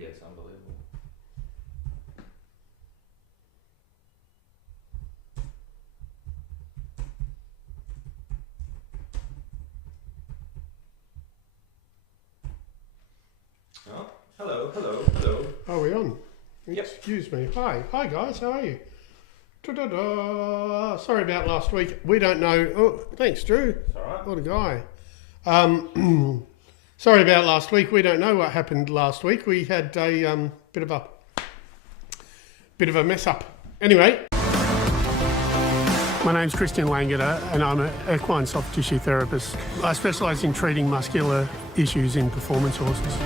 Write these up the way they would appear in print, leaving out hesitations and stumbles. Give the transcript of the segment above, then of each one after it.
Yeah, it's unbelievable. Oh, hello. Are we on? Yep. Excuse me. Hi guys, how are you? Ta-da-da. Sorry about last week. We don't know. Oh, thanks, Drew. It's alright. What a guy. Sorry about last week. We don't know what happened last week. We had a bit of a mess up. Anyway. My name's ChristianLangeder and I'm an equine soft tissue therapist. I specialise in treating muscular issues in performance horses.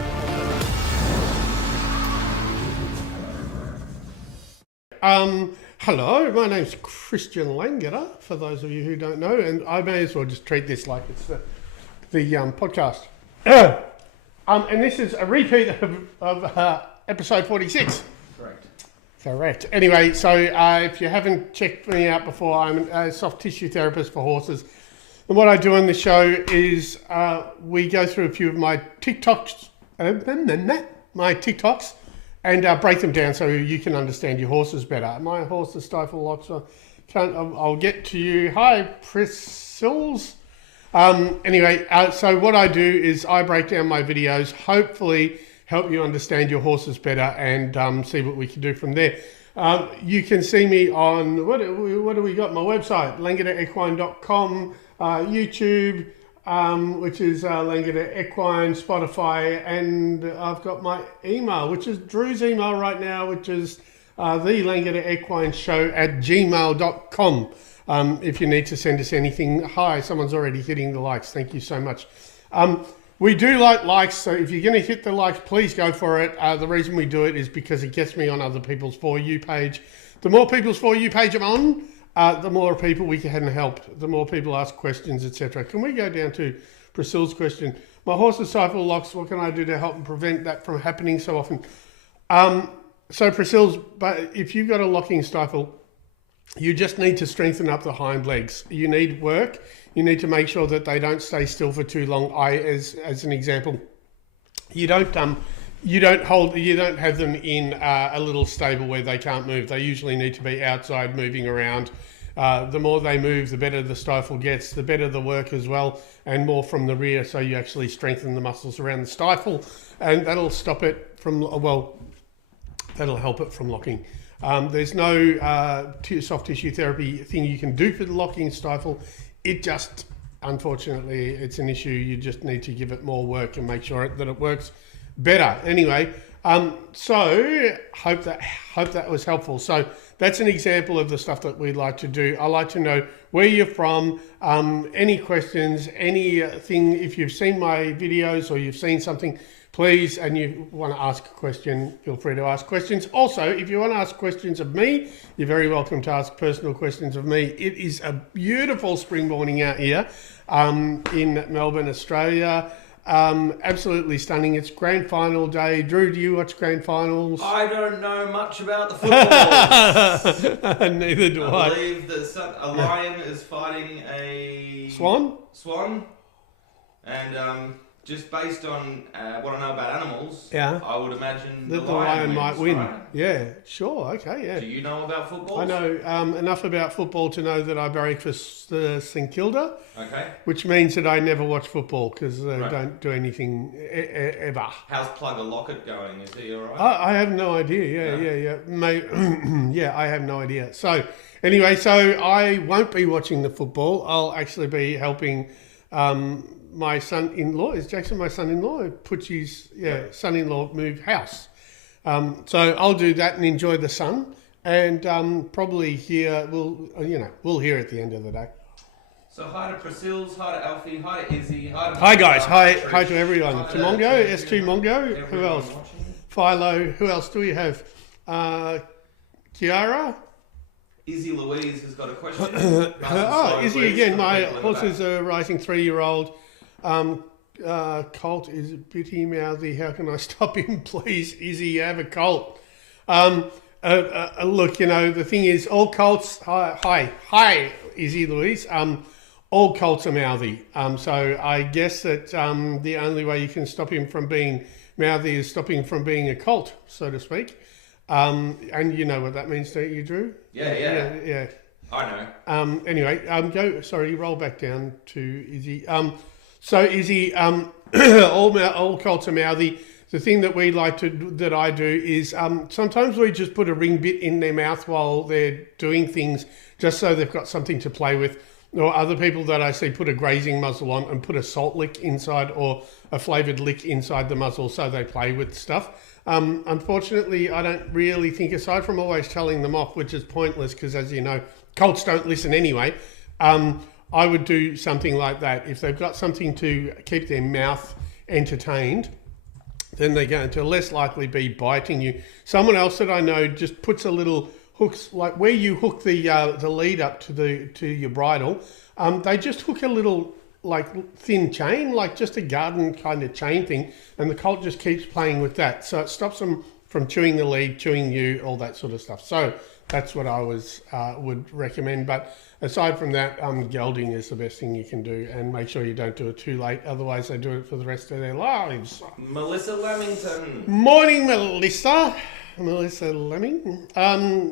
Hello, my name's ChristianLangeder, for those of you who don't know, and I may as well just treat this like it's the podcast. And this is a repeat of episode 46. Correct. Anyway, so if you haven't checked me out before, I'm a soft tissue therapist for horses. And what I do on the show is we go through a few of my TikToks, and break them down so you can understand your horses better. My horse's stifle locks. I'll get to you. Hi, Priscilles. Anyway, so what I do is I break down my videos, hopefully help you understand your horses better and see what we can do from there. You can see me on, what do we got? My website, LangederEquine.com, YouTube, which is Langeder Equine, Spotify, and I've got my email, which is Drew's email right now, which is TheLangederEquineShow @gmail.com. If you need to send us anything. Hi, someone's already hitting the likes. Thank you so much. We do like likes, so if you're going to hit the likes, please go for it. The reason we do it is because it gets me on other people's For You page. The more people's For You page I'm on, the more people we can help, the more people ask questions, etc. Can we go down to Priscilla's question? My horse's stifle locks, what can I do to help and prevent that from happening so often? So Priscilla's, but if you've got a locking stifle, you just need to strengthen up the hind legs. You need work. You need to make sure that they don't stay still for too long. As an example, you don't have them in a little stable where they can't move. They usually need to be outside moving around. The more they move, the better the stifle gets, the better the work as well, and more from the rear, so you actually strengthen the muscles around the stifle, and that'll stop it from, that'll help it from locking. There's no soft tissue therapy thing you can do for the locking stifle. It just, unfortunately, it's an issue. You just need to give it more work and make sure that it works better. Anyway, so hope that was helpful. So that's an example of the stuff that we like to do. I like to know where you're from, any questions, anything. If you've seen my videos or you've seen something, please, and you want to ask a question, feel free to ask questions. Also, if you want to ask questions of me, you're very welcome to ask personal questions of me. It is a beautiful spring morning out here in Melbourne, Australia. Absolutely stunning. It's grand final day. Drew, do you watch grand finals? I don't know much about the football. Neither do I. I believe that a lion is fighting a... Swan? And just based on what I know about animals, yeah, I would imagine that the lion might win. Right? Yeah, sure, okay, yeah. Do you know about football? I know enough about football to know that I barrack for St Kilda, okay, which means that I never watch football because they don't do anything ever. How's Plugger Lockett going? Is he all right? I have no idea. Yeah, I have no idea. So anyway, so I won't be watching the football. I'll actually be helping my son-in-law, is Jackson my son-in-law? Putchie's son-in-law move house. So I'll do that and enjoy the sun, and probably hear, we'll hear at the end of the day. So hi to Priscilles, hi to Alfie, hi to Izzy, hi guys, hi to everyone. To Mongo, S2 Mongo, who else? Philo, who else do we have? Kiara? Izzy Louise has got a question. Izzy again, my horse is a rising 3-year-old. Colt is bitty mouthy. How can I stop him, please? Izzy, have a colt. Look, the thing is, all colts. Hi, Izzy Louise. all colts are mouthy. So I guess that the only way you can stop him from being mouthy is stop him from being a colt, so to speak. And you know what that means, don't you, Drew? Yeah. I know. Anyway, roll back down to Izzy. So Izzy, all colts are mouthy. The thing that I do is sometimes we just put a ring bit in their mouth while they're doing things, just so they've got something to play with. Or other people that I see put a grazing muzzle on and put a salt lick inside or a flavoured lick inside the muzzle so they play with stuff. Unfortunately, I don't really think, aside from always telling them off, which is pointless because, as you know, colts don't listen anyway, I would do something like that. If they've got something to keep their mouth entertained, then they're going to less likely be biting you. Someone else that I know just puts a little hooks, like where you hook the lead up to your bridle, they just hook a little like thin chain, like just a garden kind of chain thing, and the colt just keeps playing with that. So it stops them from chewing the lead, chewing you, all that sort of stuff. So that's what I would recommend. But aside from that, gelding is the best thing you can do, and make sure you don't do it too late. Otherwise, they do it for the rest of their lives. Melissa Lamington. Morning, Melissa. Melissa Lemming.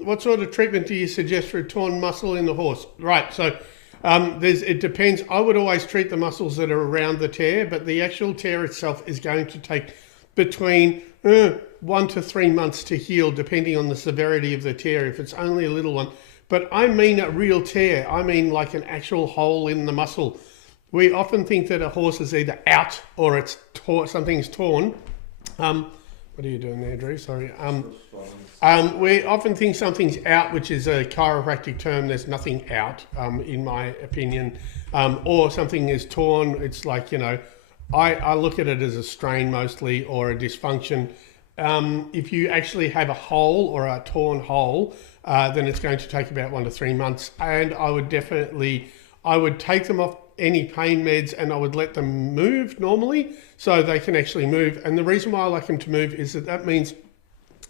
What sort of treatment do you suggest for a torn muscle in the horse? Right, so it depends. I would always treat the muscles that are around the tear, but the actual tear itself is going to take between 1 to 3 months to heal, depending on the severity of the tear, if it's only a little one. But I mean a real tear. I mean like an actual hole in the muscle. We often think that a horse is either out or it's something's torn. What are you doing there, Drew? Sorry. We often think something's out, which is a chiropractic term. There's nothing out, in my opinion. Or something is torn. It's like, I look at it as a strain mostly, or a dysfunction. If you actually have a hole or a torn hole, then it's going to take about 1 to 3 months. And I would take them off any pain meds, and I would let them move normally so they can actually move. And the reason why I like them to move is that means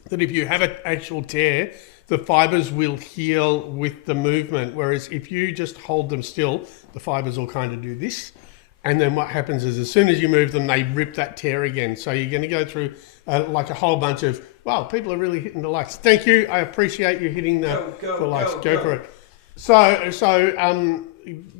that if you have an actual tear, the fibers will heal with the movement. Whereas if you just hold them still, the fibers will kind of do this. And then what happens is as soon as you move them, they rip that tear again. So you're going to go through like a whole bunch of, wow, people are really hitting the likes. Thank you. I appreciate you hitting the likes. Go for it. So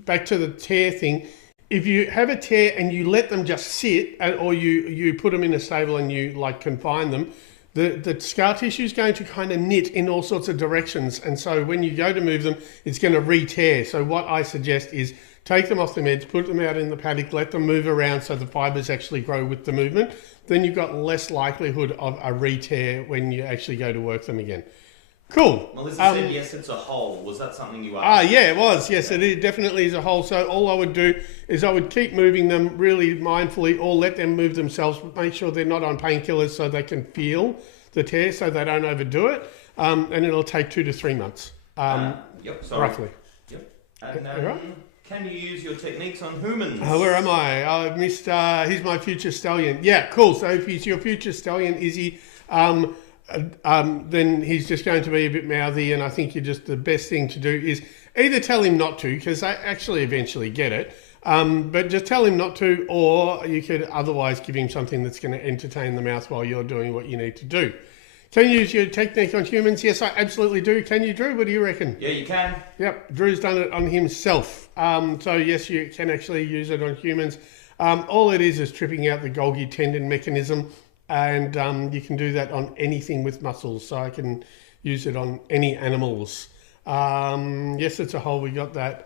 back to the tear thing. If you have a tear and you let them just sit, or you put them in a stable and you like confine them, the scar tissue is going to kind of knit in all sorts of directions. And so when you go to move them, it's going to re-tear. So what I suggest is take them off the meds, put them out in the paddock, let them move around so the fibers actually grow with the movement. Then you've got less likelihood of a re-tear when you actually go to work them again. Cool. Melissa said, yes, it's a hole. Was that something you asked? Yeah, it was. Yes, it definitely is a hole. So all I would do is I would keep moving them really mindfully, or let them move themselves, but make sure they're not on painkillers so they can feel the tear so they don't overdo it. And it'll take 2 to 3 months. Roughly. Yep. And can you use your techniques on humans? Where am I? I've missed, he's my future stallion. Yeah, cool. So if he's your future stallion, Izzy, then he's just going to be a bit mouthy, and I think the best thing to do is either tell him not to, because they actually eventually get it, but just tell him not to, or you could otherwise give him something that's going to entertain the mouth while you're doing what you need to do. Can you use your technique on humans? Yes, I absolutely do. Can you, Drew? What do you reckon? Yeah, you can. Yep, Drew's done it on himself. So yes, you can actually use it on humans. All it is tripping out the Golgi tendon mechanism. And you can do that on anything with muscles. So I can use it on any animals. Yes, it's a hole. We got that.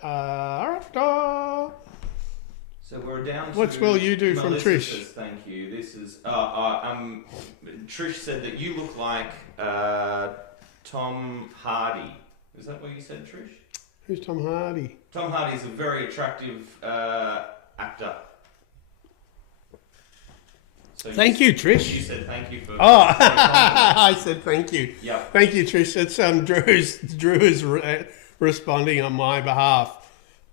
So we're down to... What will you do Melissa from Trish? Says, thank you. This is... Trish said that you look like Tom Hardy. Is that what you said, Trish? Who's Tom Hardy? Tom Hardy is a very attractive actor. So thank you, Trish. You said thank you for... I said thank you. Yeah. Thank you, Trish. It's Drew is responding on my behalf.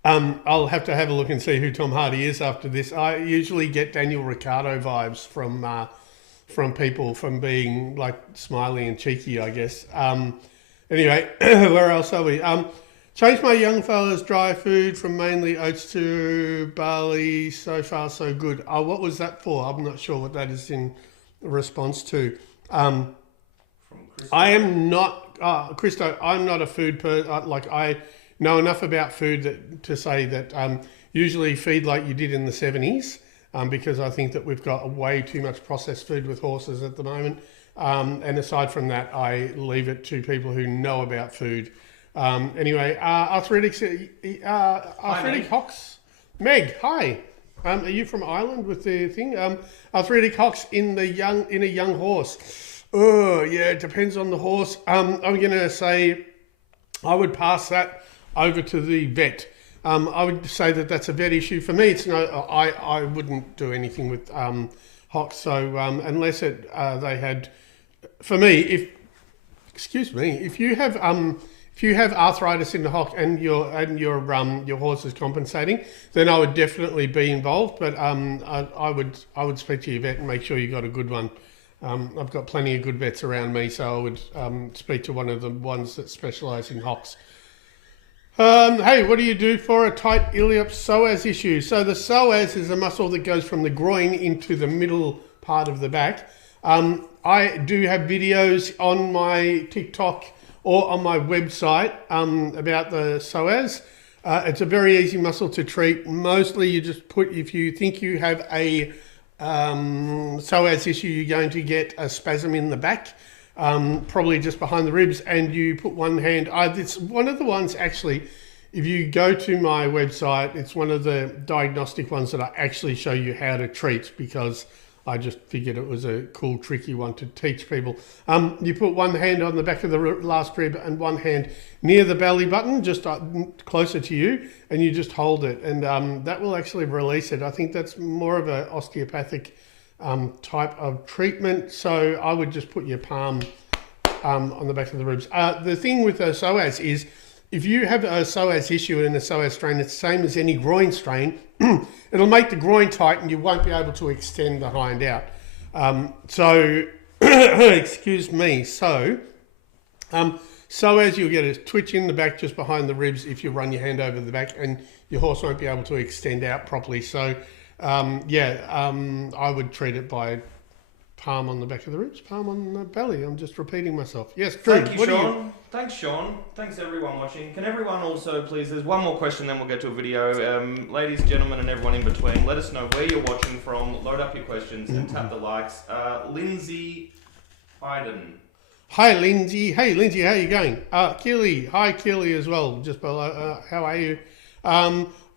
I'll have to have a look and see who Tom Hardy is after this. I usually get Daniel Ricciardo vibes from people, from being like smiley and cheeky, I guess. Anyway, where else are we? Changed my young fella's dry food from mainly oats to barley. So far, so good. Oh, what was that for? I'm not sure what that is in response to. From I am not, Christo, I'm not a food person. I know enough about food to say that usually feed like you did in the 70s, because I think that we've got way too much processed food with horses at the moment. And aside from that, I leave it to people who know about food. Anyway, arthritic hocks. Meg, hi. Are you from Ireland with the thing? Arthritic hocks in a young horse. Oh, yeah, it depends on the horse. I'm going to say I would pass that over to the vet. I would say that that's a vet issue. For me, it's no. I wouldn't do anything with hocks. So unless they had, for me, if you have arthritis in the hock and your horse is compensating, then I would definitely be involved. But I would speak to your vet and make sure you got a good one. I've got plenty of good vets around me, so I would speak to one of the ones that specialise in hocks. Hey, what do you do for a tight iliop psoas issue? So the psoas is a muscle that goes from the groin into the middle part of the back. I do have videos on my TikTok or on my website about the psoas. It's a very easy muscle to treat. Mostly you just if you think you have a psoas issue, you're going to get a spasm in the back. Probably just behind the ribs, and you put one hand. It's one of the ones actually. If you go to my website, it's one of the diagnostic ones that I actually show you how to treat, because I just figured it was a cool, tricky one to teach people. You put one hand on the back of the last rib and one hand near the belly button, just closer to you, and you just hold it, and that will actually release it. I think that's more of an osteopathic type of treatment. So I would just put your palm on the back of the ribs. The thing with a psoas is, if you have a psoas issue and a psoas strain, it's the same as any groin strain. It'll make the groin tight and you won't be able to extend the hind out. Excuse me. So psoas, you'll get a twitch in the back just behind the ribs if you run your hand over the back, and your horse won't be able to extend out properly. So I would treat it by palm on the back of the ribs, palm on the belly. I'm just repeating myself. Yes, Drew. Thank you, Sean. Thanks, Sean. Thanks, everyone watching. Can everyone also, please, there's one more question, then we'll get to a video. Ladies, gentlemen, and everyone in between, let us know where you're watching from. Load up your questions and tap the likes. Lindsay Iden. Hi, Lindsay. Hey, Lindsay, how are you going? Keely. Hi, Keely as well, just below. How are you?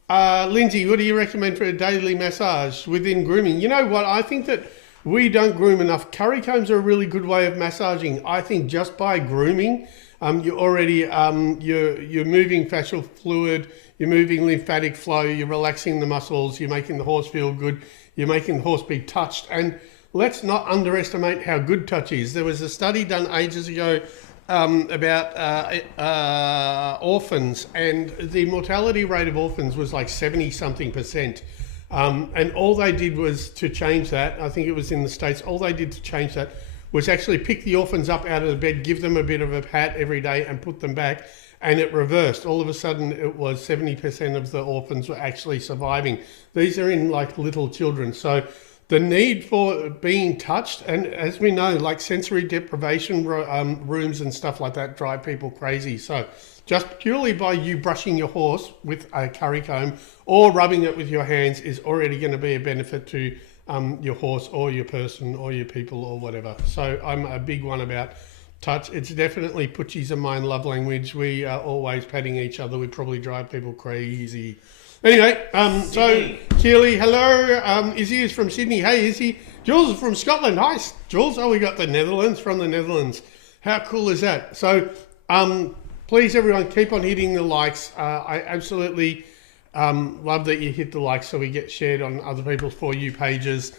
Lindsay, what do you recommend for a daily massage within grooming? You know what? I think that we don't groom enough. Curry combs are a really good way of massaging. I think just by grooming, you're already you're moving fascial fluid, you're moving lymphatic flow, you're relaxing the muscles, you're making the horse feel good, you're making the horse be touched. And let's not underestimate how good touch is. There was a study done ages ago about orphans, and the mortality rate of orphans was like 70-something%. And all they did was to change that. I think it was in the States. All they did to change that was actually pick the orphans up out of the bed, give them a bit of a pat every day and put them back. And it reversed. All of a sudden, it was 70% of the orphans were actually surviving. These are in like little children. So the need for being touched, and as we know, like sensory deprivation rooms and stuff like that drive people crazy. So just purely by you brushing your horse with a curry comb or rubbing it with your hands is already going to be a benefit to your horse or your person or your people or whatever. So I'm a big one about touch. It's definitely Poochie's and mine love language. We are always patting each other. We probably drive people crazy. Anyway, so Keely, hello. Izzy is from Sydney. Hey, Izzy. Jules is from Scotland. Hi, Jules. Oh, we got the Netherlands from the Netherlands. How cool is that? So, please, everyone, keep on hitting the likes. I absolutely love that you hit the likes so we get shared on other people's For You pages.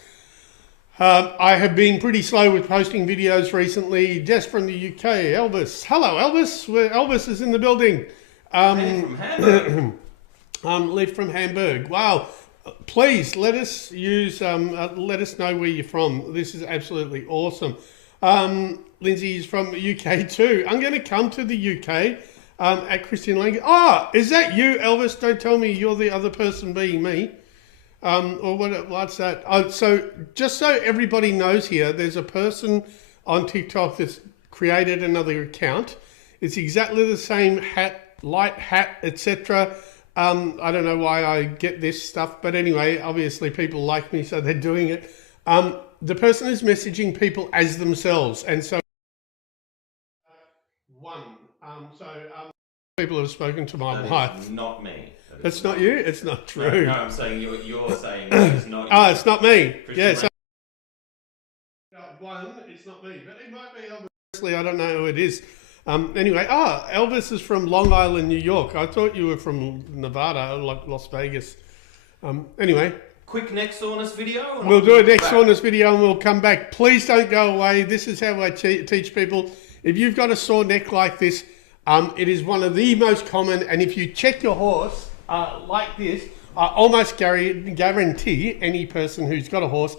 I have been pretty slow with posting videos recently. Jess from the UK. Elvis. Hello, Elvis. Elvis is in the building. From Hamburg. Liv from Hamburg. Wow. Please let us let us know where you're from. This is absolutely awesome. Lindsay is from the UK too. I'm going to come to the UK at ChristianLangeder. Oh, is that you, Elvis? Don't tell me you're the other person being me. Or what's that? Oh, so just so everybody knows here, there's a person on TikTok that's created another account. It's exactly the same hat, light hat, etc. I don't know why I get this stuff, but anyway, obviously people like me, so they're doing it. The person is messaging people as themselves, and so people have spoken to my wife. That is not me. That's not you? It's not true. No, I'm saying you're saying it's not you. Oh, it's not me. Christian Yeah, so one, it's not me, but it might be Elvis. I don't know who it is. Anyway, Elvis is from Long Island, New York. I thought you were from Nevada, like Las Vegas. Anyway. Quick neck soreness video? We'll do a neck soreness video and we'll come back. Please don't go away. This is how I teach people. If you've got a sore neck like this, it is one of the most common. And if you check your horse like this, I almost guarantee any person who's got a horse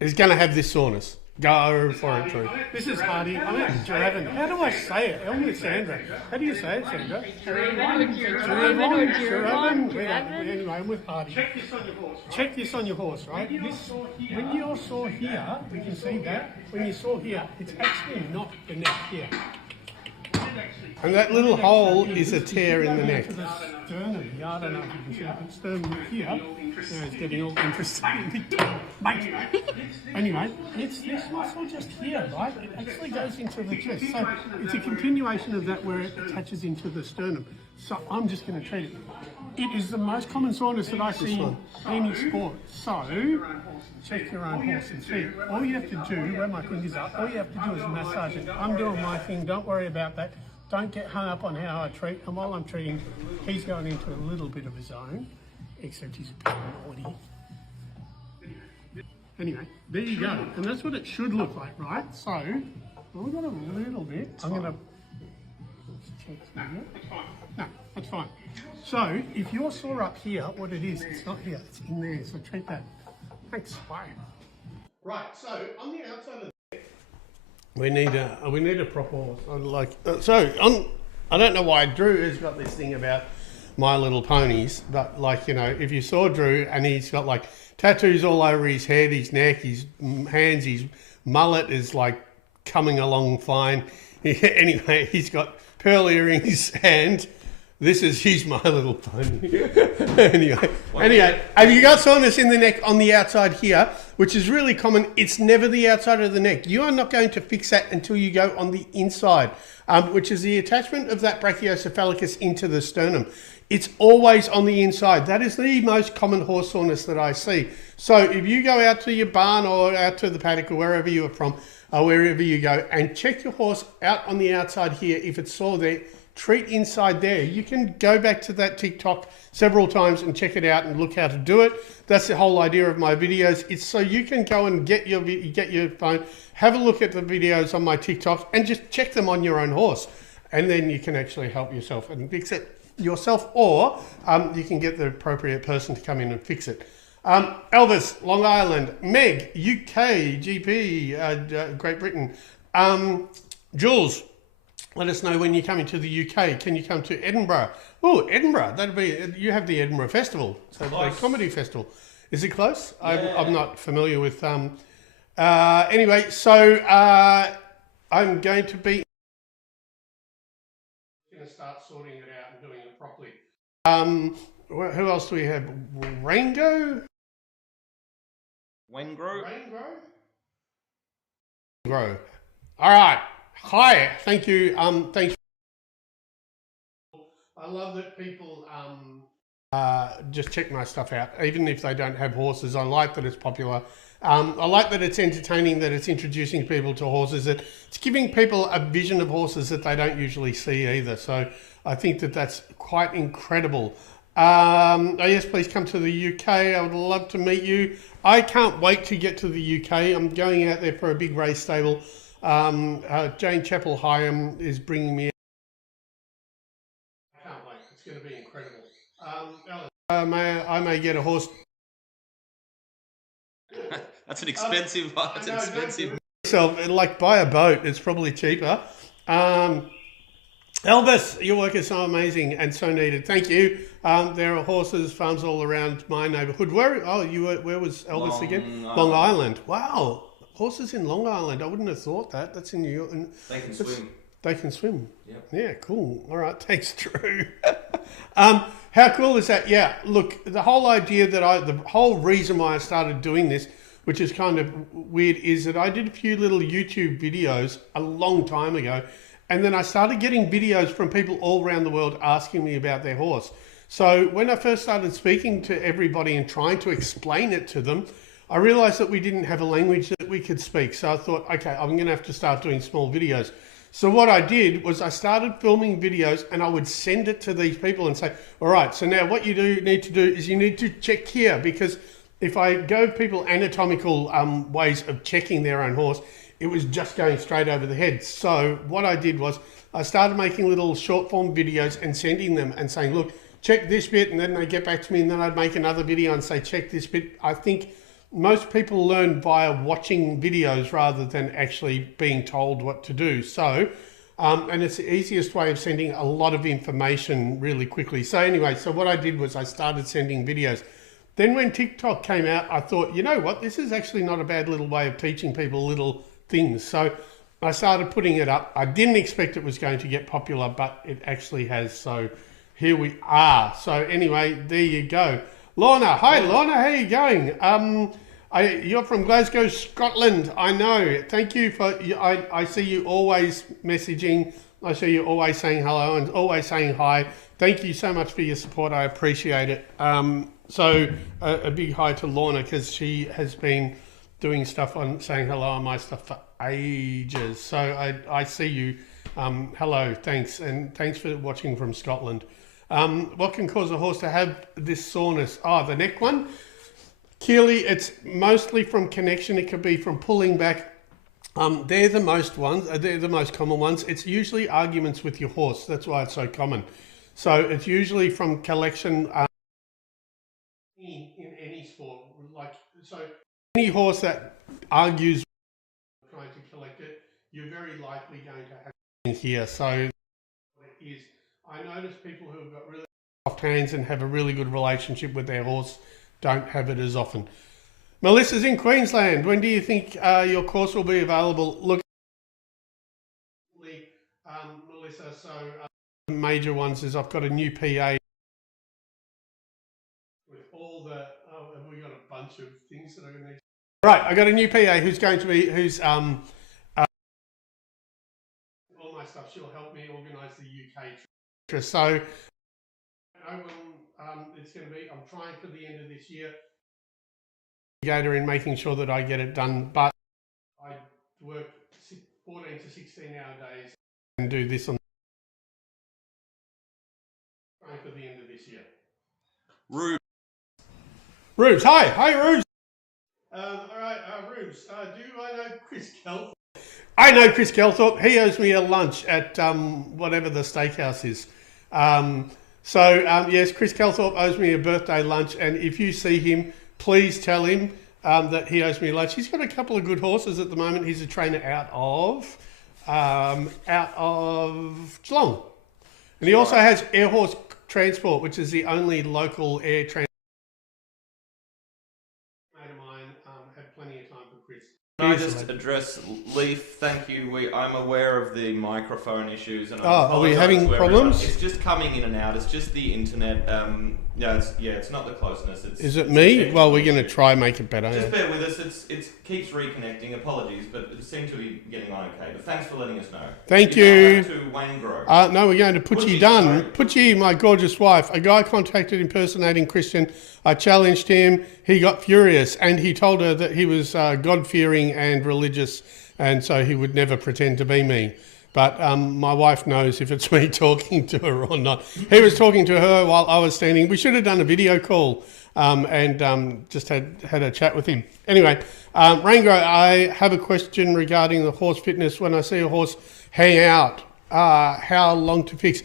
is going to have this soreness. Go for it, Troy. This is Hardy. I'm at Draven. How do I say it? Sandra. How do you say it, Sandra? Draven. Anyway, I'm with Hardy. Check this on your horse. Check this on your horse, right? When you're sore here, we can see that. When you're sore here, it's actually not the neck here. And that little hole is a tear in the neck. To the sternum. Yeah, I don't know if you can see it, but sternum here. Now it's getting all interesting. Mate. Anyway, it's this muscle just here, right? It actually goes into the chest. So it's a continuation of that where it attaches into the sternum. So I'm just going to treat it. It is the most common soreness that I see in any sport. So check your own horse and see. All you have to do, where my fingers are, all you have to do is massage it. I'm doing my thing. Don't worry about that. Don't get hung up on how I treat. And while I'm treating, he's going into a little bit of his own, except he's a bit naughty. Anyway, there you go. And that's what it should look like, right? So, we've got a little bit. I'm going to check here. No, that's fine. So, if you're sore up here, what it is, it's not here, it's in there. So treat that. Thanks. Bye. Right, so on the outside of the neck, we need a proper horse. I don't know why Drew has got this thing about My Little Ponies, but like, you know, if you saw Drew and he's got like tattoos all over his head, his neck, his hands, his mullet is like coming along fine. Anyway, he's got pearl earrings and this is his My Little Pony. Anyway, have you got soreness in the neck on the outside here, which is really common? It's never the outside of the neck. You are not going to fix that until you go on the inside, which is the attachment of that brachiocephalicus into the sternum. It's always on the inside. That is the most common horse soreness that I see. So if you go out to your barn or out to the paddock or wherever you are from, or wherever you go, and check your horse out on the outside here, if it's sore there, treat inside there. You can go back to that TikTok several times and check it out and look how to do it. That's the whole idea of my videos. It's so you can go and get your phone, have a look at the videos on my TikTok and just check them on your own horse. And then you can actually help yourself and fix it yourself, or you can get the appropriate person to come in and fix it. Elvis, Long Island. Meg, UK, GP, Great Britain. Jules, let us know when you're coming to the UK. Can you come to Edinburgh? Oh, Edinburgh. That'd be. You have the Edinburgh Festival, so the comedy festival. Is it close? Yeah. I'm not familiar with. Anyway, so I'm going to be. Going to start sorting it out and doing it properly. Who else do we have? Rango. Wengro. Grow. All right. Hi, thank you. Thanks. I love that people just check my stuff out, even if they don't have horses. I like that it's popular. I like that it's entertaining, that it's introducing people to horses, that it's giving people a vision of horses that they don't usually see either. So I think that that's quite incredible. Yes, please come to the UK. I would love to meet you. I can't wait to get to the UK. I'm going out there for a big race stable. Jane Chapel Hyam is bringing me. I can't wait. It's going to be incredible. I may get a horse. That's an expensive. That's an expensive. So, like, buy a boat. It's probably cheaper. Elvis, your work is so amazing and so needed. Thank you. There are horses, farms all around my neighbourhood. Where was Elvis again? Long Island. Wow. Horses in Long Island. I wouldn't have thought that. That's in New York. They can swim. They can swim. Yep. Yeah, cool. All right. Thanks, Drew. How cool is that? Yeah, look, the whole idea the whole reason why I started doing this, which is kind of weird, is that I did a few little YouTube videos a long time ago. And then I started getting videos from people all around the world asking me about their horse. So when I first started speaking to everybody and trying to explain it to them, I realized that we didn't have a language that we could speak. So I thought, okay, I'm going to have to start doing small videos. So what I did was I started filming videos and I would send it to these people and say, all right, so now what you need to do is you need to check here, because if I go people anatomical ways of checking their own horse, it was just going straight over the head. So what I did was I started making little short form videos and sending them and saying, look, check this bit. And then they get back to me and then I'd make another video and say, check this bit. I think most people learn via watching videos rather than actually being told what to do. So, and it's the easiest way of sending a lot of information really quickly. So anyway, so what I did was I started sending videos. Then when TikTok came out, I thought, you know what, this is actually not a bad little way of teaching people little things. So I started putting it up. I didn't expect it was going to get popular, but it actually has. So here we are. So anyway, there you go. Lorna, hi Lorna, how are you going? You're from Glasgow, Scotland. I know. Thank you for. I see you always messaging. I see you always saying hello and always saying hi. Thank you so much for your support. I appreciate it. So a big hi to Lorna, because she has been doing stuff on saying hello on my stuff for ages. So I see you. Hello, thanks. And thanks for watching from Scotland. What can cause a horse to have this soreness? Oh, the neck one. Keely, it's mostly from connection. It could be from pulling back. They're the most common ones. It's usually arguments with your horse. That's why it's so common. So it's usually from collection in any sport. Any horse that argues trying to collect it, you're very likely going to have it here. So what it is, I notice people who have got really soft hands and have a really good relationship with their horse don't have it as often. Melissa's in Queensland. When do you think your course will be available? Look, Melissa, so major ones is I've got a new PA with all the, have we got a bunch of things that I'm going to need? Right, I got a new PA who's all my stuff. She'll help me organise the UK trip. So it's going to be, I'm trying for the end of this year, in making sure that I get it done, but I work 14 to 16 hour days and do this on trying for the end of this year. Rubes, hi Rubes. All right, Rubes, do I know Chris Kelthorpe? I know Chris Kelthorpe. He owes me a lunch at whatever the steakhouse is. Yes, Chris Kelthorpe owes me a birthday lunch, and if you see him, please tell him that he owes me lunch. He's got a couple of good horses at the moment. He's a trainer out of Geelong. And he also has Air Horse Transport, which is the only local air transport. Mate of mine had plenty of time for Chris. Can I just address Leaf? Thank you. I'm aware of the microphone issues. And are we having problems? It's just coming in and out. It's just the internet. It's not the closeness. Is it me? Well, we're going to try make it better. Just bear with us. It keeps reconnecting. Apologies, but it seemed to be getting on okay. But thanks for letting us know. Thank you. Back to Wayne Grove. No, we're going to Putchie Dunn. Putchie, my gorgeous wife. A guy contacted impersonating Christian. I challenged him. He got furious, and he told her that he was God-fearing and religious, and so he would never pretend to be me. But my wife knows if it's me talking to her or not. He was talking to her while I was standing. We should have done a video call and just had a chat with him. Anyway, Rango, I have a question regarding the horse fitness. When I see a horse hang out, how long to fix?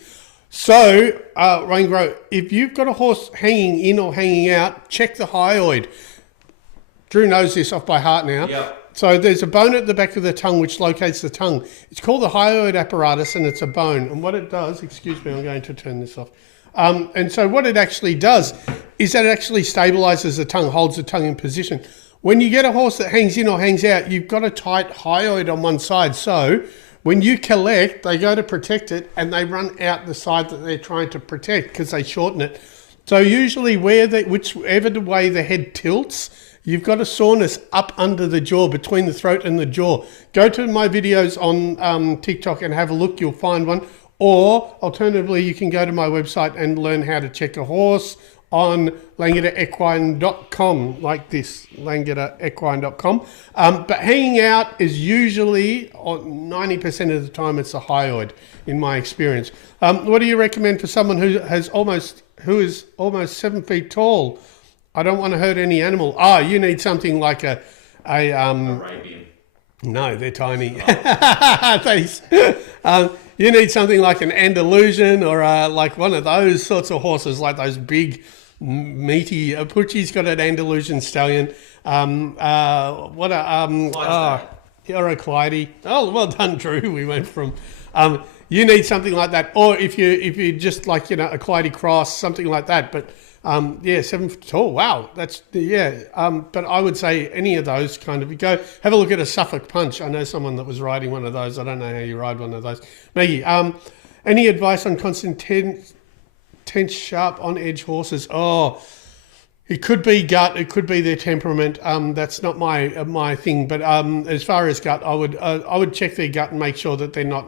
So, Rango, if you've got a horse hanging in or hanging out, check the hyoid. Drew knows this off by heart now. Yep. So there's a bone at the back of the tongue which locates the tongue. It's called the hyoid apparatus, and it's a bone. And what it does, excuse me, I'm going to turn this off. And so what it actually does is that it actually stabilizes the tongue, holds the tongue in position. When you get a horse that hangs in or hangs out, you've got a tight hyoid on one side. So when you collect, they go to protect it and they run out the side that they're trying to protect because they shorten it. So usually whichever the way the head tilts, you've got a soreness up under the jaw, between the throat and the jaw. Go to my videos on TikTok and have a look. You'll find one. Or alternatively, you can go to my website and learn how to check a horse on LangederEquine.com, like this, LangederEquine.com. But hanging out is usually, 90% of the time, it's a hyoid, in my experience. What do you recommend for someone who is almost 7 feet tall? I don't want to hurt any animal. Oh, you need something like Arabian. No, they're tiny. You need something like an Andalusian or like one of those sorts of horses, like those big, meaty. Pucci's got an Andalusian stallion. Or a Clyde. Oh, well done, Drew. We went from. You need something like that, or if you just like a Clyde cross, something like that. But 7 foot tall. Wow, that's but I would say any of those kind of. Go have a look at a Suffolk Punch. I know someone that was riding one of those. I don't know how you ride one of those. Maggie, any advice on constant tense, sharp, on edge horses? Oh, it could be gut. It could be their temperament. That's not my thing. But as far as gut, I would check their gut and make sure that they're not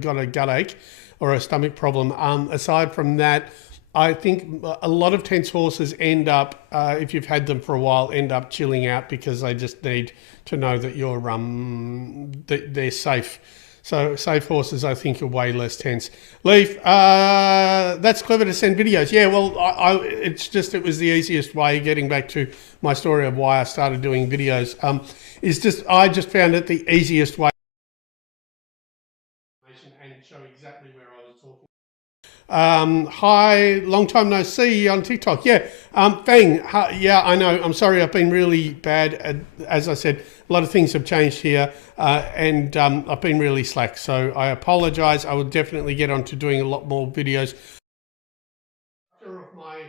got a gut ache or a stomach problem. Aside from that, I think a lot of tense horses end up, if you've had them for a while, end up chilling out because they just need to know that you're they're safe. So safe horses, I think, are way less tense. Leaf, that's clever to send videos. Yeah, well, it was the easiest way, getting back to my story of why I started doing videos, I just found it the easiest way and show exactly where I was talking. Hi, long time no see on TikTok. Yeah, Fang, yeah, I know. I'm sorry, I've been really bad. As I said, a lot of things have changed here, and I've been really slack. So I apologize. I will definitely get on to doing a lot more videos. Of my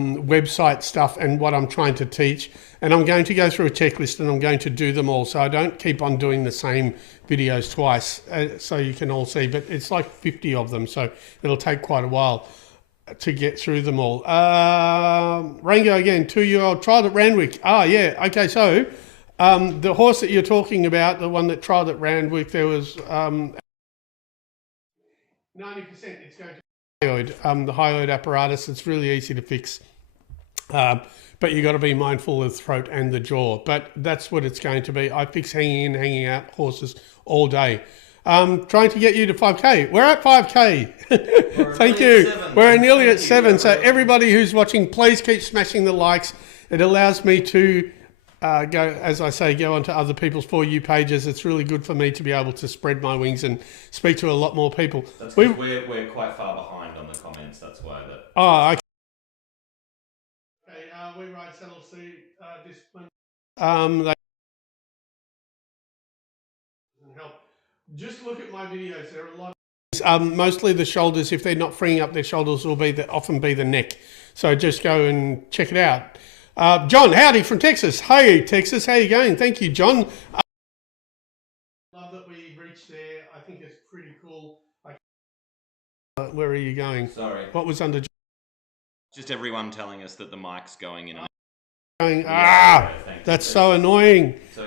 website stuff and what I'm trying to teach, and I'm going to go through a checklist and I'm going to do them all, so I don't keep on doing the same videos twice, so you can all see, but it's like 50 of them, so it'll take quite a while to get through them all. Rango again, 2-year-old trial at Randwick. Yeah, okay, so the horse that you're talking about, the one that trialed at Randwick, there was 90% it's going to the hyoid apparatus. It's really easy to fix, but you got to be mindful of the throat and the jaw, but that's what it's going to be. I fix hanging in, hanging out horses all day. Trying to get you to 5K. We're at 5K. Thank you. We're nearly at 7. So everybody who's watching, please keep smashing the likes. It allows me to go, as I say, go onto other people's For You pages. It's really good for me to be able to spread my wings and speak to a lot more people. That's because we're quite far behind on the comments. That's why that. Oh, okay. We ride saddle seat discipline. They doesn't help. Just look at my videos. There are a lot of mostly the shoulders. If they're not freeing up their shoulders, will often be the neck. So just go and check it out. John, howdy from Texas. Hey, Texas, how you going? Thank you, John. Love that we reached there. I think it's pretty cool. Where are you going? Sorry. What was under? Just everyone telling us that the mic's going in. That's so annoying. So,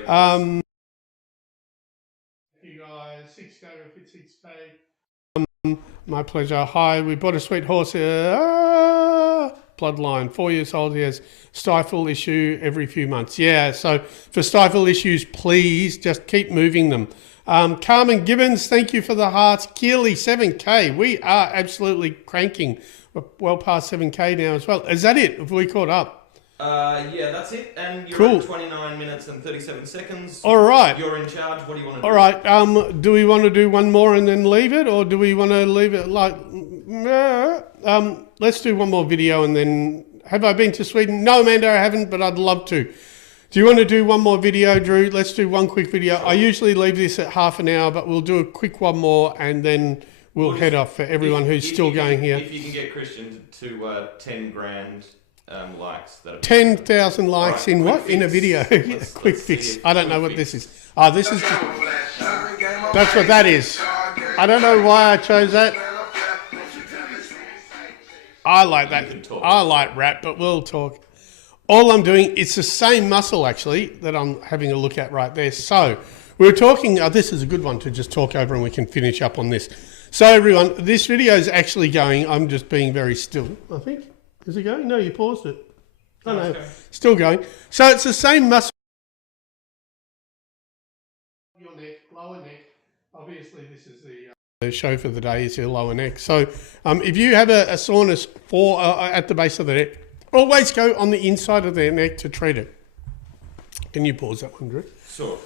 you guys, 6K or 6K. My pleasure. Hi, we bought a sweet horse here. Bloodline, 4 years old. He has stifle issue every few months. Yeah, so for stifle issues, please just keep moving them. Carmen Gibbons, thank you for the hearts. Keely, 7K. We are absolutely cranking. We're well past 7K now as well. Is that it? Have we caught up? Yeah, that's it. And you're cool. at 29 minutes and 37 seconds. All right. You're in charge. What do you want to do? All right. Do we want to do one more and then leave it, or do we want to leave it like? Let's do one more video and then. Have I been to Sweden? No, Amanda, I haven't, but I'd love to. Do you want to do one more video, Drew? Let's do one quick video. I usually leave this at half an hour, but we'll do a quick one more and then we'll head off for everyone who's still going here. If you can get Christian to 10 grand likes. 10,000 likes in what? In a video. Quick fix. I don't know what this is. Oh, this is just... That's what that is. I don't know why I chose that. I like that. I like rap, but we'll talk. All I'm doing, it's the same muscle actually that I'm having a look at right there. So we were talking, this is a good one to just talk over and we can finish up on this. So everyone, this video is actually going, I'm just being very still, I think. Is it going? No, you paused it. Oh no, still going. So it's the same muscle. Your neck, lower neck. Obviously this is the show for the day is your lower neck. So if you have a soreness at the base of the neck, always go on the inside of their neck to treat it. Can you pause that one, Drew? Sure.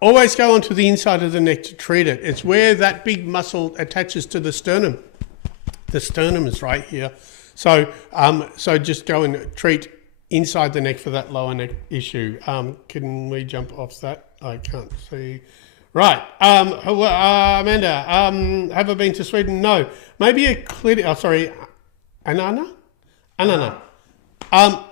Always go onto the inside of the neck to treat it. It's where that big muscle attaches to the sternum. The sternum is right here. So so just go and treat inside the neck for that lower neck issue. Can we jump off that? I can't see. Right. Amanda, have I been to Sweden? No. Maybe a clinic. Oh, sorry. Anana?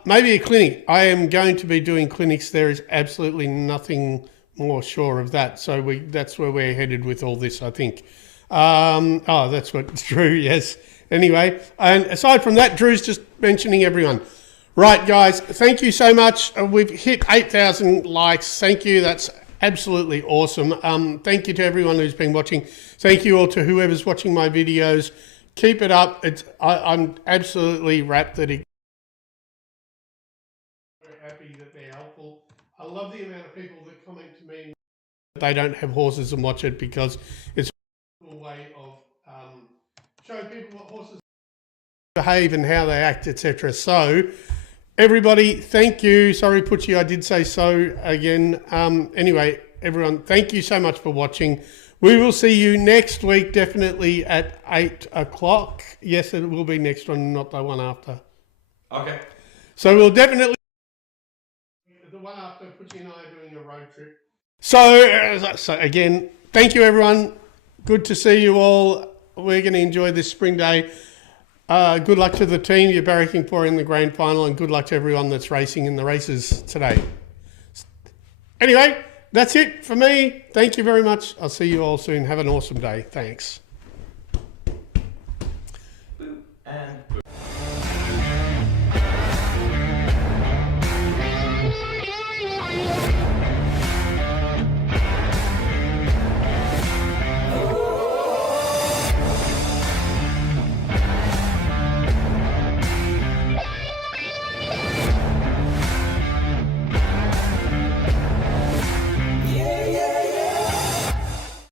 Maybe a clinic. I am going to be doing clinics. There is absolutely nothing more sure of that. So that's where we're headed with all this, I think. That's what Drew, yes. Anyway, and aside from that, Drew's just mentioning everyone. Right, guys, thank you so much. We've hit 8,000 likes. Thank you. That's absolutely awesome. Thank you to everyone who's been watching. Thank you all to whoever's watching my videos. Keep it up. I'm absolutely rapt that it. Very happy that they're helpful. I love the amount of people that comment to me that they don't have horses and watch it because it's a way of showing people what horses behave and how they act, etc. So, everybody, thank you. Sorry, Pucci, I did say so again. Anyway, everyone, thank you so much for watching. We will see you next week, definitely at 8 o'clock. Yes, it will be next one, not the one after. Okay. So we'll definitely... The one after, Pucci and I are doing a road trip. So again, thank you, everyone. Good to see you all. We're going to enjoy this spring day. Good luck to the team you're barracking for in the grand final, and good luck to everyone that's racing in the races today. Anyway, that's it for me. Thank you very much. I'll see you all soon. Have an awesome day. Thanks. And